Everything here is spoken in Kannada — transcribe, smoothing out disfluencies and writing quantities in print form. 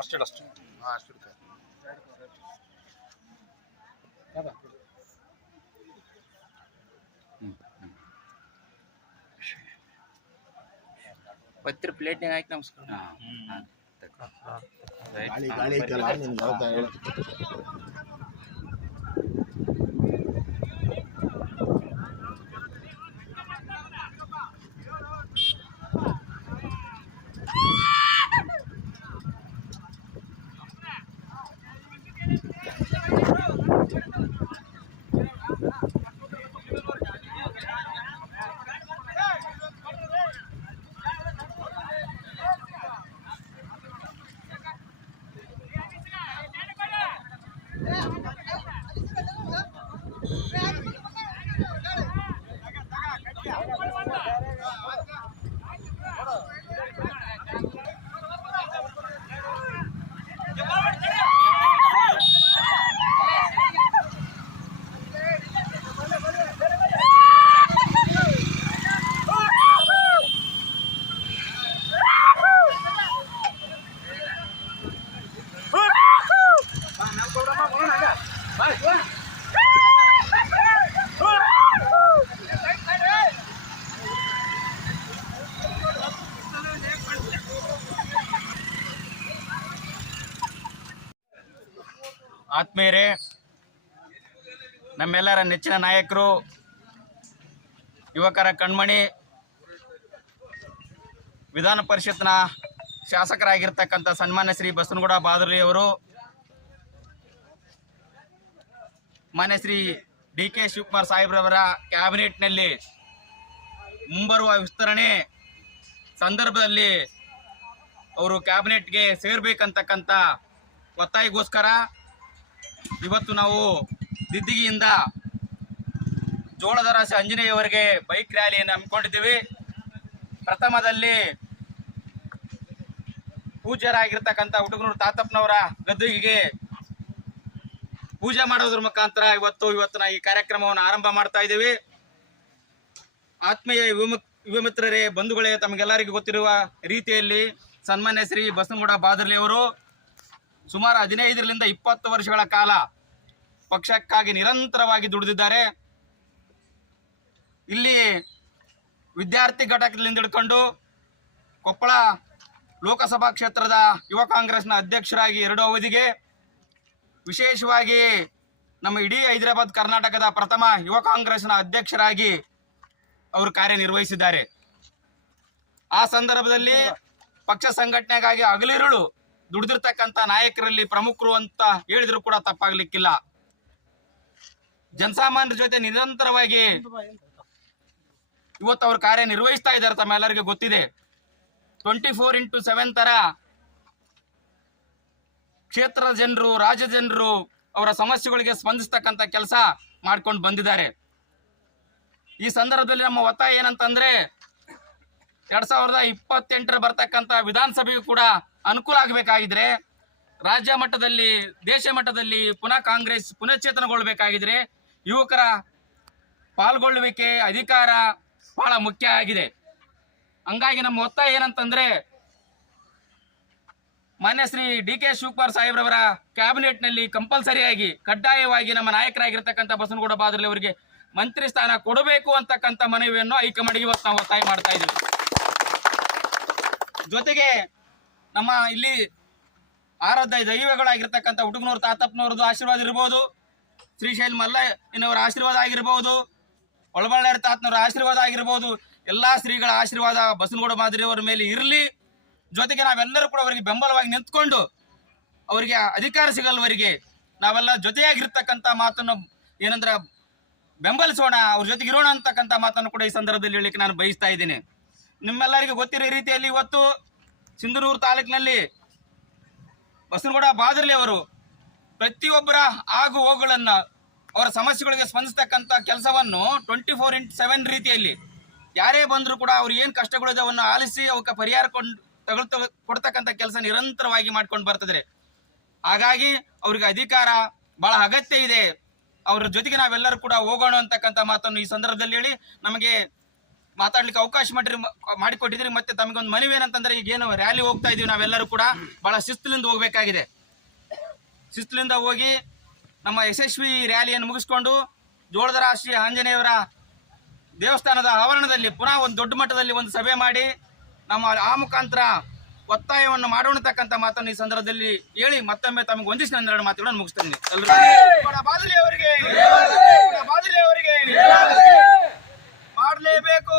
ಅಷ್ಟೇ ಪತ್ರ ಪ್ಲೇಟ್ ಹಾಕಿ ನಮಸ್ಕಾರ. ಗಾಳಿ ಐತಲ್ಲ ನಿನ್ಗೆ ಯಾವ್ದು ಹೇಳ. ಆತ್ಮೀಯರೇ, ನಮ್ಮೆಲ್ಲರ ನೆಚ್ಚಿನ ನಾಯಕರು, ಯುವಕರ ಕಣ್ಮಣಿ, ವಿಧಾನ ಪರಿಷತ್ನ ಶಾಸಕರಾಗಿರ್ತಕ್ಕಂಥ ಸನ್ಮಾನ್ಯ ಶ್ರೀ ಬಸನಗೌಡ ಬಾದರ್ಲಿ ಅವರು, ಮಾನ್ಯ ಶ್ರೀ DK ಶಿವಕುಮಾರ್ ಸಾಹೇಬ್ರವರ ಕ್ಯಾಬಿನೆಟ್ನಲ್ಲಿ ಮುಂಬರುವ ವಿಸ್ತರಣೆ ಸಂದರ್ಭದಲ್ಲಿ ಅವರು ಕ್ಯಾಬಿನೆಟ್ಗೆ ಸೇರ್ಬೇಕಂತಕ್ಕಂಥ ಒತ್ತಾಯಗೋಸ್ಕರ ಇವತ್ತು ನಾವು ದಿದ್ದಿಗಿಯಿಂದ ಜೋಳದ ರಾಶಿ ಆಂಜನೇಯವರೆಗೆ ಬೈಕ್ ರ್ಯಾಲಿಯನ್ನು ಹಮ್ಮಿಕೊಂಡಿದ್ದೀವಿ. ಪ್ರಥಮದಲ್ಲಿ ಪೂಜ್ಯರಾಗಿರ್ತಕ್ಕಂಥ ಹುಡುಗನೂರು ತಾತಪ್ಪನವರ ಗದ್ದುಗೆಗೆ ಪೂಜೆ ಮಾಡೋದ್ರ ಮುಖಾಂತರ ಇವತ್ತಿನ ಈ ಕಾರ್ಯಕ್ರಮವನ್ನು ಆರಂಭ ಮಾಡ್ತಾ ಇದ್ದೀವಿ. ಆತ್ಮೀಯ ಯುವ ಮಿತ್ರರೇ, ಬಂಧುಗಳೇ, ತಮಗೆಲ್ಲರಿಗೂ ಗೊತ್ತಿರುವ ರೀತಿಯಲ್ಲಿ ಸನ್ಮಾನ್ಯ ಶ್ರೀ ಬಸನಗೌಡ ಬಾದರ್ಲಿ ಅವರು ಸುಮಾರು 15ರಿಂದ 20 ವರ್ಷಗಳ ಕಾಲ ಪಕ್ಷಕ್ಕಾಗಿ ನಿರಂತರವಾಗಿ ದುಡಿದಿದ್ದಾರೆ. ಇಲ್ಲಿ ವಿದ್ಯಾರ್ಥಿ ಘಟಕದಿಂದ ಹಿಡ್ಕೊಂಡು ಕೊಪ್ಪಳ ಲೋಕಸಭಾ ಕ್ಷೇತ್ರದ ಯುವ ಕಾಂಗ್ರೆಸ್ನ ಅಧ್ಯಕ್ಷರಾಗಿ 2 ಅವಧಿಗೆ, ವಿಶೇಷವಾಗಿ ನಮ್ಮ ಇಡೀ ಹೈದರಾಬಾದ್ ಕರ್ನಾಟಕದ ಪ್ರಥಮ ಯುವ ಕಾಂಗ್ರೆಸ್ನ ಅಧ್ಯಕ್ಷರಾಗಿ ಅವರು ಕಾರ್ಯನಿರ್ವಹಿಸಿದ್ದಾರೆ. ಆ ಸಂದರ್ಭದಲ್ಲಿ ಪಕ್ಷ ಸಂಘಟನೆಗಾಗಿ ಹಗಲಿರುಳು ದುಡಿದಿರ್ತಕ್ಕಂಥ ನಾಯಕರಲ್ಲಿ ಪ್ರಮುಖರು ಅಂತ ಹೇಳಿದ್ರು ಕೂಡ ತಪ್ಪಾಗ್ಲಿಕ್ಕಿಲ್ಲ. ಜನಸಾಮಾನ್ಯರ ಜೊತೆ ನಿರಂತರವಾಗಿ ಇವತ್ತು ಅವರು ಕಾರ್ಯನಿರ್ವಹಿಸ್ತಾ ಇದ್ದಾರೆ. ತಮ್ಮೆಲ್ಲರಿಗೂ ಗೊತ್ತಿದೆ. 24x7 ತರ ಕ್ಷೇತ್ರದ ಜನರು, ರಾಜ್ಯ ಜನರು ಅವರ ಸಮಸ್ಯೆಗಳಿಗೆ ಸ್ಪಂದಿಸ್ತಕ್ಕಂಥ ಕೆಲಸ ಮಾಡ್ಕೊಂಡು ಬಂದಿದ್ದಾರೆ. ಈ ಸಂದರ್ಭದಲ್ಲಿ ನಮ್ಮ ಒತ್ತಾಯ ಏನಂತಂದ್ರೆ, 2028 ಬರ್ತಕ್ಕಂಥ ವಿಧಾನಸಭೆಗೂ ಕೂಡ ಅನುಕೂಲ ಆಗಬೇಕಾಗಿದ್ರೆ, ರಾಜ್ಯ ಮಟ್ಟದಲ್ಲಿ, ದೇಶ ಮಟ್ಟದಲ್ಲಿ ಪುನಃ ಕಾಂಗ್ರೆಸ್ ಪುನಶ್ಚೇತನಗೊಳ್ಳಬೇಕಾಗಿದ್ರೆ ಯುವಕರ ಪಾಲ್ಗೊಳ್ಳುವಿಕೆ, ಅಧಿಕಾರ ಬಹಳ ಮುಖ್ಯ ಆಗಿದೆ. ಹಂಗಾಗಿ ನಮ್ಮ ಒತ್ತಾಯ ಏನಂತಂದ್ರೆ, ಮಾನ್ಯ ಶ್ರೀ DK ಶಿವಕುಮಾರ್ ಸಾಹೇಬ್ರವರ ಕ್ಯಾಬಿನೆಟ್ನಲ್ಲಿ ಕಂಪಲ್ಸರಿಯಾಗಿ, ಕಡ್ಡಾಯವಾಗಿ ನಮ್ಮ ನಾಯಕರಾಗಿರ್ತಕ್ಕಂಥ ಬಸನಗೌಡ ಬಾದರ್ಲಿ ಅವರಿಗೆ ಮಂತ್ರಿ ಸ್ಥಾನ ಕೊಡಬೇಕು ಅಂತಕ್ಕಂಥ ಮನವಿಯನ್ನು ಹೈಕಮಾಂಡ್ಗೆ ಇವತ್ತು ನಾವು ಒತ್ತಾಯ ಮಾಡ್ತಾ ಇದ್ದೀವಿ. ಜೊತೆಗೆ ನಮ್ಮ ಇಲ್ಲಿ ಆರಾಧ್ಯ ದೈವಗಳಾಗಿರ್ತಕ್ಕಂಥ ಹುಡುಗನೂರು ತಾತಪ್ಪನವ್ರದ್ದು ಆಶೀರ್ವಾದ ಇರ್ಬೋದು, ಶ್ರೀಶೈಲ್ ಮಲ್ಲಯ್ಯನವರ ಆಶೀರ್ವಾದ ಆಗಿರ್ಬೋದು, ಒಳಬಳ್ಳಾರಿ ತಾತನವರ ಆಶೀರ್ವಾದ ಆಗಿರ್ಬೋದು, ಎಲ್ಲಾ ಶ್ರೀಗಳ ಆಶೀರ್ವಾದ ಬಸನಗೌಡ ಬಾದರ್ಲಿ ಅವರ ಮೇಲೆ ಇರಲಿ. ಜೊತೆಗೆ ನಾವೆಲ್ಲರೂ ಕೂಡ ಅವರಿಗೆ ಬೆಂಬಲವಾಗಿ ನಿಂತ್ಕೊಂಡು ಅವರಿಗೆ ಅಧಿಕಾರ ಸಿಗಲ್ವರೆಗೆ ನಾವೆಲ್ಲ ಜೊತೆಯಾಗಿರ್ತಕ್ಕಂಥ ಮಾತನ್ನು ಏನಂದ್ರೆ ಬೆಂಬಲಿಸೋಣ, ಅವ್ರ ಜೊತೆಗೆ ಇರೋಣ ಅಂತಕ್ಕಂಥ ಮಾತನ್ನು ಕೂಡ ಈ ಸಂದರ್ಭದಲ್ಲಿ ಹೇಳಲಿಕ್ಕೆ ನಾನು ಬಯಸ್ತಾ ಇದ್ದೀನಿ. ನಿಮ್ಮೆಲ್ಲರಿಗೂ ಗೊತ್ತಿರೋ ರೀತಿಯಲ್ಲಿ ಇವತ್ತು ಸಿಂಧನೂರು ತಾಲೂಕಿನಲ್ಲಿ ಬಸನಗೌಡ ಬಾದರ್ಲಿ ಅವರು ಪ್ರತಿಯೊಬ್ಬರ ಆಗು ಹೋಗುಗಳನ್ನ ಅವರ ಸಮಸ್ಯೆಗಳಿಗೆ ಸ್ಪಂದಿಸ್ತಕ್ಕಂಥ ಕೆಲಸವನ್ನು 24x7 ರೀತಿಯಲ್ಲಿ ಯಾರೇ ಬಂದರೂ ಕೂಡ ಅವ್ರು ಏನು ಕಷ್ಟಗಳಿದೆ ಅವನ್ನ ಆಲಿಸಿ ಅವಕ್ಕೆ ಪರಿಹಾರ ಕೊಡ್ತಕ್ಕಂಥ ಕೆಲಸ ನಿರಂತರವಾಗಿ ಮಾಡ್ಕೊಂಡು ಬರ್ತಿದ್ರೆ. ಹಾಗಾಗಿ ಅವ್ರಿಗೆ ಅಧಿಕಾರ ಬಹಳ ಅಗತ್ಯ ಇದೆ. ಅವ್ರ ಜೊತೆಗೆ ನಾವೆಲ್ಲರೂ ಕೂಡ ಹೋಗೋಣ ಅಂತಕ್ಕಂಥ ಮಾತನ್ನು ಈ ಸಂದರ್ಭದಲ್ಲಿ ಹೇಳಿ ನಮಗೆ ಮಾತಾಡ್ಲಿಕ್ಕೆ ಅವಕಾಶ ಮಾಡಿಕೊಟ್ಟಿದ್ರಿ. ಮತ್ತೆ ತಮಗೊಂದು ಮನವಿ ಏನಂತಂದ್ರೆ, ಈಗೇನು ರ್ಯಾಲಿ ಹೋಗ್ತಾ ಇದೀವಿ ನಾವೆಲ್ಲರೂ ಕೂಡ ಬಹಳ ಶಿಸ್ತುಲಿಂದ ಹೋಗ್ಬೇಕಾಗಿದೆ. ಶಿಸ್ತುಲಿಂದ ಹೋಗಿ ನಮ್ಮ ಯಶಸ್ವಿ ರ್ಯಾಲಿಯನ್ನು ಮುಗಿಸ್ಕೊಂಡು ಜೋಳದ ರಾಶಿ ಆಂಜನೇಯವರ ದೇವಸ್ಥಾನದ ಆವರಣದಲ್ಲಿ ಪುನಃ ಒಂದು ದೊಡ್ಡ ಮಟ್ಟದಲ್ಲಿ ಒಂದು ಸಭೆ ಮಾಡಿ ನಮ್ಮ ಆ ಮುಖಾಂತರ ಒತ್ತಾಯವನ್ನು ಮಾಡೋಣತಕ್ಕಂಥ ಮಾತನ್ನು ಈ ಸಂದರ್ಭದಲ್ಲಿ ಹೇಳಿ ಮತ್ತೊಮ್ಮೆ ತಮಗೆ ಒಂದಿಷ್ಟು ನನ್ನ ಮಾತುಗಳನ್ನು ಮುಗಿಸ್ತೇನೆ. ಎಲ್ಲರೂ ಬಾದಲಿ ಅವರಿಗೆ ಮಾಡಲೇಬೇಕು.